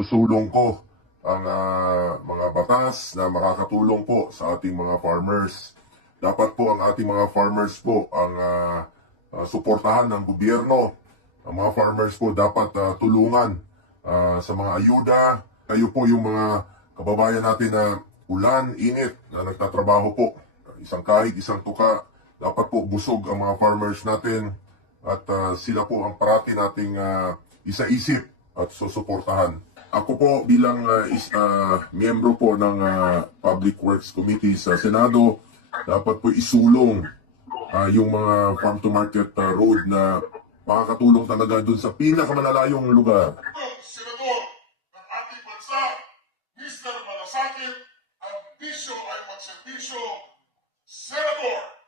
Susulong ko ang mga batas na makakatulong po sa ating mga farmers. Dapat po ang ating mga farmers po ang suportahan ng gobyerno. Ang mga farmers po dapat tulungan sa mga ayuda. Kayo po yung mga kababayan natin na ulan, init, na nagtatrabaho po. Isang kahig, isang tuka. Dapat po busog ang mga farmers natin at sila po ang parati nating isa-isip at susuportahan. Ako po bilang miyembro po ng Public Works Committee sa Senado, dapat po isulong yung mga farm-to-market road na makakatulong talaga dun sa pinakamalalayong lugar. Senador ng ating bansa, Mr. Malasakit, ang bisyo ay magserbisyo, Senador